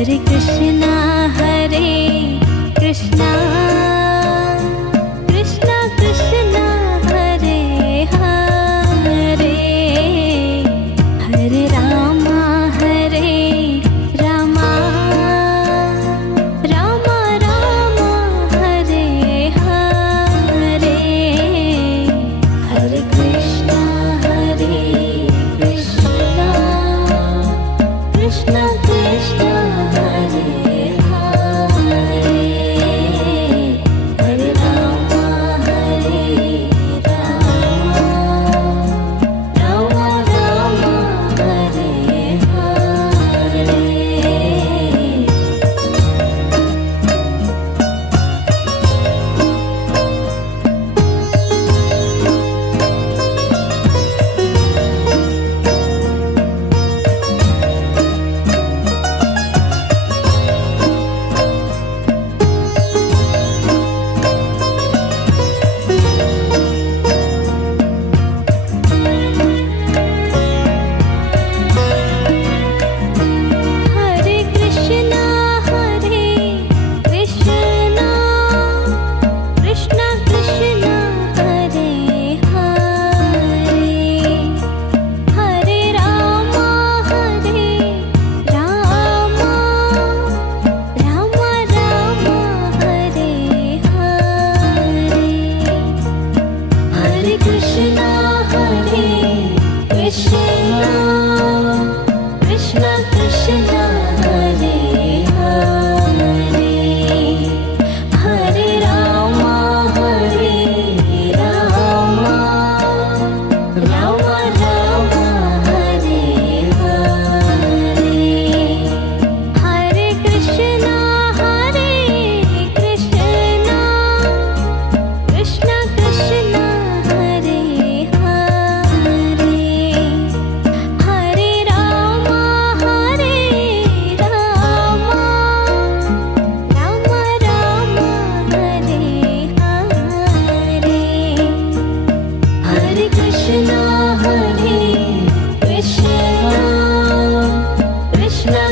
Hare Krishna Krishna Krishna Krishna Hare Hare, Hare Rama Rama Rama Hare Hare, Hare Krishna Krishna Krishna Krishna Hare Hare, Hare Rama Rama Rama Hare Hare. Hare Krishna Krishna Krishna Hare Hare, Hare Rama Rama Rama Hare Hare, Hare Krishna Krishna Krishna Hare Hare, Hare Rama Rama Rama Hare Hare, Hare Krishna Krishna Krishna Hare Hare, Hare Rama Rama Hare Hare, Hare Krishna Krishna